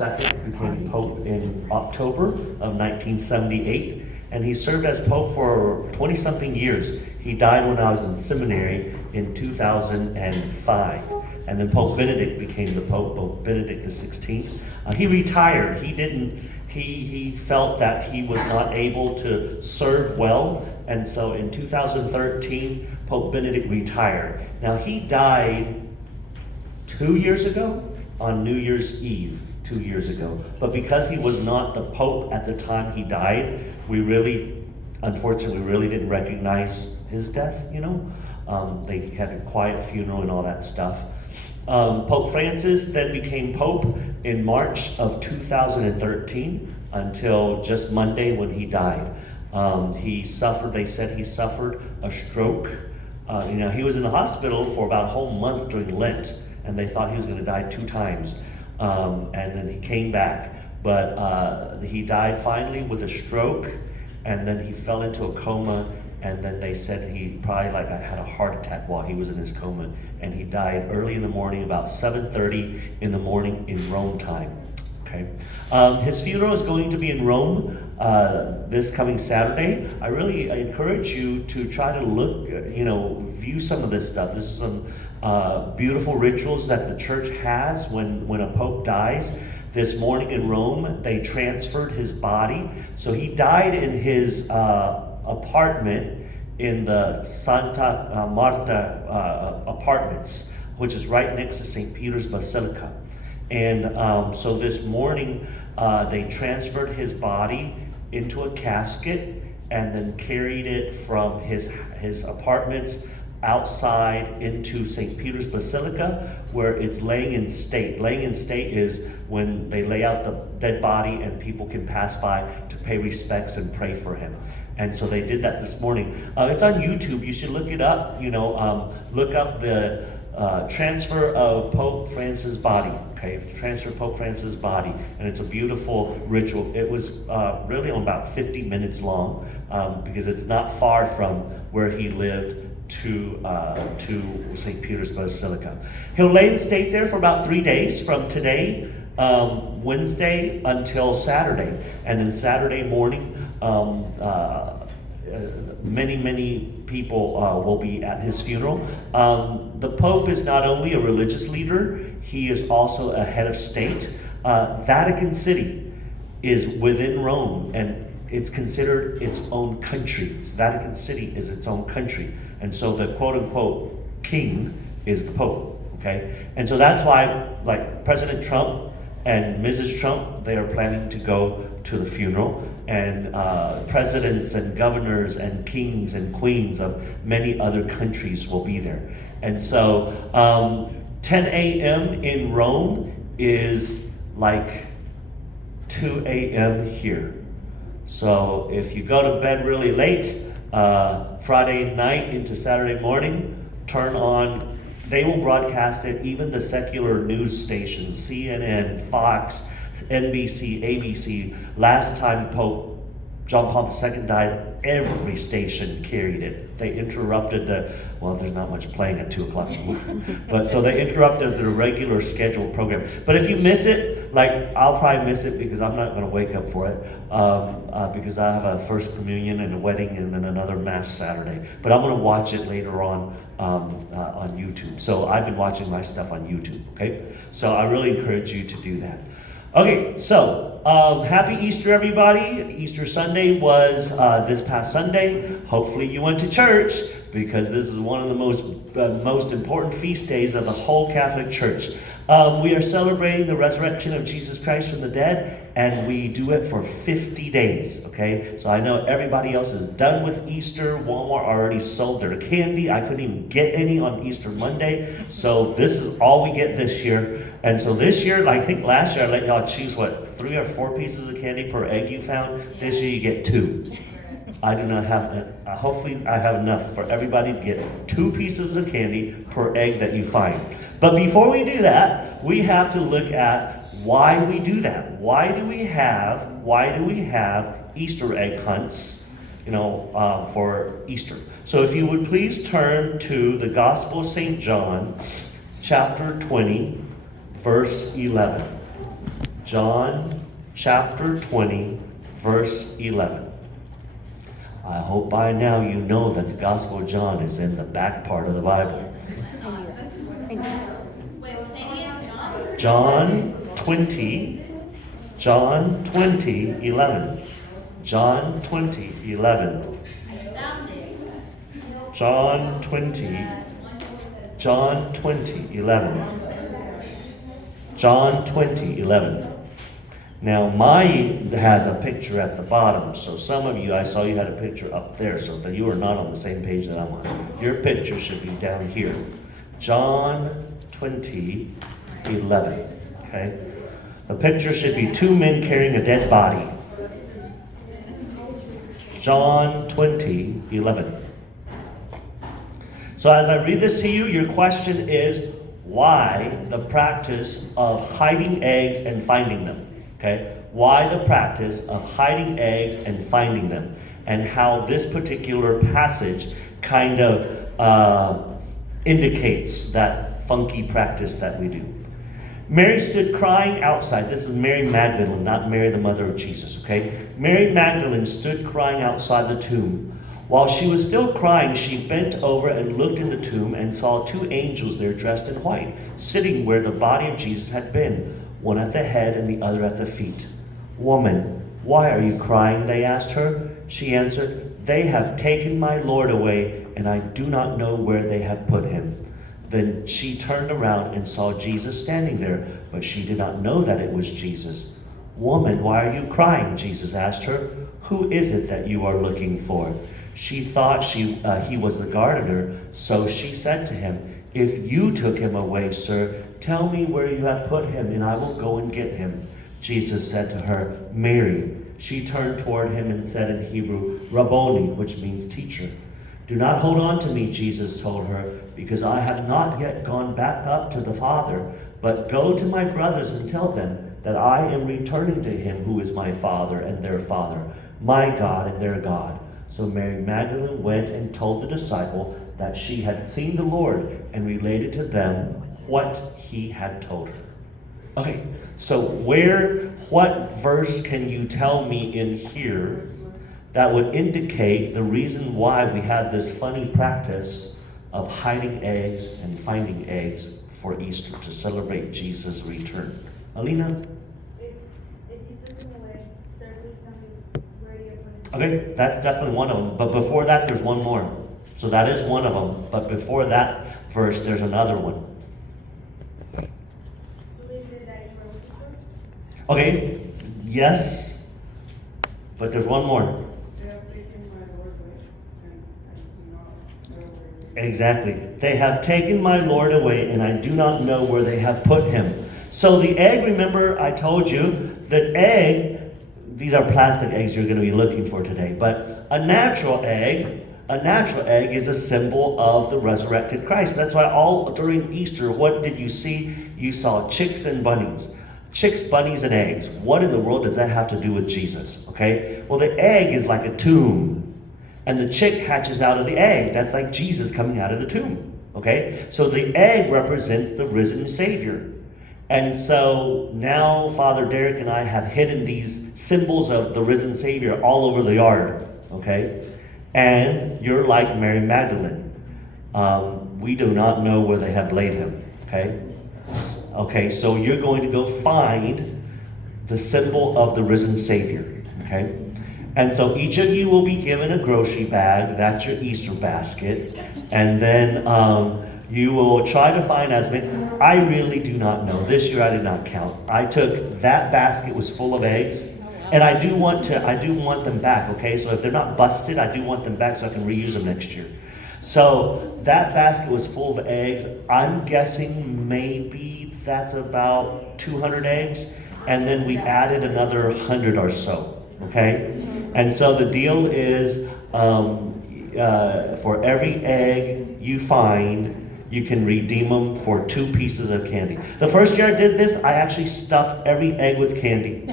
II became Pope in October of 1978, and he served as Pope for 20-something years. He died when I was in seminary in 2005. And then Pope Benedict became the Pope, Pope Benedict XVI. He retired. He felt that he was not able to serve well, and so in 2013, Pope Benedict retired. Now, he died 2 years ago on New Year's Eve, 2 years ago. But because he was not the Pope at the time he died, unfortunately, really didn't recognize his death, They had a quiet funeral and all that stuff. Pope Francis then became Pope in March of 2013 until just Monday when he died. They said he suffered a stroke. He was in the hospital for about a whole month during Lent, and they thought he was going to die 2 times. And then he came back. But he died finally with a stroke, and then he fell into a coma, and then they said he probably had a heart attack while he was in his coma, and he died early in the morning, about 7:30 in the morning in Rome time. Okay, his funeral is going to be in Rome this coming Saturday. I really encourage you to try to look, view some of this stuff. This is some beautiful rituals that the church has when a pope dies. This morning in Rome, they transferred his body. So he died in his apartment in the Santa Marta apartments, which is right next to St. Peter's Basilica. And so this morning, they transferred his body into a casket and then carried it from his apartments outside into St. Peter's Basilica, where it's laying in state. Laying in state is when they lay out the dead body and people can pass by to pay respects and pray for him. And so they did that this morning. It's on YouTube. You should look it up. Look up the transfer of Pope Francis' body. Okay, transfer of Pope Francis' body, and it's a beautiful ritual. It was really on about 50 minutes long because it's not far from where he lived to St. Peter's Basilica. He'll lay in state there for about 3 days from today, Wednesday until Saturday, and then Saturday morning. Many people will be at his funeral. The Pope is not only a religious leader, he is also a head of state. Vatican City is within Rome, and it's considered its own country. Vatican City is its own country. And so the quote-unquote king is the Pope, okay? And so that's why, President Trump and Mrs. Trump, they are planning to go to the funeral. And presidents and governors and kings and queens of many other countries will be there. And so 10 a.m. in Rome is like 2 a.m. here. So if you go to bed really late, Friday night into Saturday morning, turn on, they will broadcast it, even the secular news stations, CNN, Fox, NBC, ABC. Last time Pope John Paul II died, every station carried it. They interrupted there's not much playing at 2 o'clock. But so they interrupted the regular scheduled program. But if you miss it, I'll probably miss it because I'm not going to wake up for it because I have a first communion and a wedding and then another mass Saturday. But I'm going to watch it later on YouTube. So I've been watching my stuff on YouTube, okay? So I really encourage you to do that. Okay, so happy Easter, everybody. Easter Sunday was this past Sunday. Hopefully you went to church because this is one of the most important feast days of the whole Catholic Church. We are celebrating the resurrection of Jesus Christ from the dead, and we do it for 50 days, okay? So I know everybody else is done with Easter. Walmart already sold their candy. I couldn't even get any on Easter Monday. So this is all we get this year. And so this year, I think last year I let y'all choose 3 or 4 pieces of candy per egg you found. This year you get 2. I do not have, hopefully I have enough for everybody to get 2 pieces of candy per egg that you find. But before we do that, we have to look at why we do that. Why do we have Easter egg hunts, for Easter? So if you would please turn to the Gospel of St. John, chapter 20, verse 11. John chapter 20, verse 11. I hope by now you know that the Gospel of John is in the back part of the Bible. John 20, 11. John 20, 11. John 20, 11. John 20, 11. John 20, 11. Now, mine has a picture at the bottom, so some of you, I saw you had a picture up there, so that you are not on the same page that I'm on. Your picture should be down here. John 20, 11. Okay? The picture should be two men carrying a dead body. John 20, 11. So as I read this to you, your question is, why the practice of hiding eggs and finding them? Okay? Why the practice of hiding eggs and finding them? And how this particular passage kind of indicates that funky practice that we do. Mary stood crying outside. This is Mary Magdalene, not Mary the mother of Jesus, okay? Mary Magdalene stood crying outside the tomb. While she was still crying, she bent over and looked in the tomb and saw two angels there dressed in white, sitting where the body of Jesus had been, one at the head and the other at the feet. Woman, why are you crying? They asked her. She answered, they have taken my Lord away, and I do not know where they have put him. Then she turned around and saw Jesus standing there, but she did not know that it was Jesus. Woman, why are you crying? Jesus asked her. Who is it that you are looking for? She thought he was the gardener, so she said to him, if you took him away, sir, tell me where you have put him, and I will go and get him. Jesus said to her, Mary. She turned toward him and said in Hebrew, Rabboni, which means teacher. Do not hold on to me, Jesus told her, because I have not yet gone back up to the Father, but go to my brothers and tell them that I am returning to him who is my Father and their Father, my God and their God. So Mary Magdalene went and told the disciple that she had seen the Lord and related to them what he had told her. Okay, so what verse can you tell me in here that would indicate the reason why we have this funny practice of hiding eggs and finding eggs for Easter to celebrate Jesus' return? Alina? If you took them away, certainly something where you put it. Okay, that's definitely one of them. But before that, there's one more. So that is one of them. But before that verse, there's another one. Who is it that you were looking for? Okay, yes. But there's one more. They have taken my Lord away, and I do not know where. Exactly. They have taken my Lord away, and I do not know where they have put him. So the egg, remember I told you that egg, these are plastic eggs you're going to be looking for today, but a natural egg is a symbol of the resurrected Christ. That's why all during Easter, what did you see? You saw chicks and bunnies. Chicks, bunnies, and eggs. What in the world does that have to do with Jesus? Okay? Well, the egg is like a tomb. And the chick hatches out of the egg. That's like Jesus coming out of the tomb. Okay? So the egg represents the risen Savior. And so now Father Derek and I have hidden these symbols of the risen Savior all over the yard. Okay? And you're like Mary Magdalene. We do not know where they have laid him. Okay? Okay, so you're going to go find the symbol of the risen Savior. Okay? And so each of you will be given a grocery bag. That's your Easter basket. And then you will try to find as many. I really do not know. This year I did not count. I took that basket was full of eggs. And I do want them back, okay? So if they're not busted, I do want them back so I can reuse them next year. So that basket was full of eggs. I'm guessing maybe that's about 200 eggs. And then we added another 100 or so, okay? And so the deal is for every egg you find, you can redeem them for 2 pieces of candy. The first year I did this, I actually stuffed every egg with candy.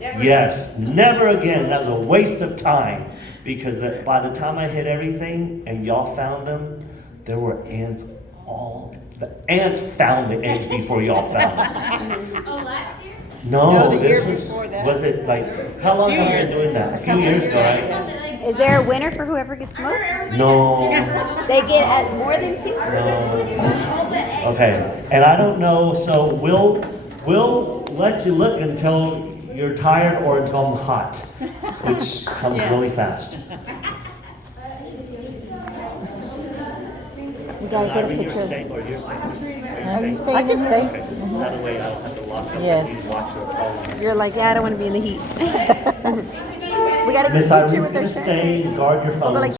Yes, never again. That was a waste of time. Because by the time I hit everything and y'all found them, there were ants the ants found the eggs before y'all found them. Oh, last year? No, the this year before that. was it like, how long have you been doing that? A few years ago, right? Is there a winner for whoever gets the most? No, They get at more than two? no. Okay, and I don't know, so we'll let you look until you're tired or until I'm hot, which comes Yeah. really fast. We gotta get a Irene, you're picture. staying, or you're staying? Are you Are staying in here? Okay, that way I don't have to lock up Yes. and watch your phone. You're like, yeah, I don't wanna be in the heat. We gotta get Miss a picture Irene's with our gonna son. stay, guard your Although, like, phones.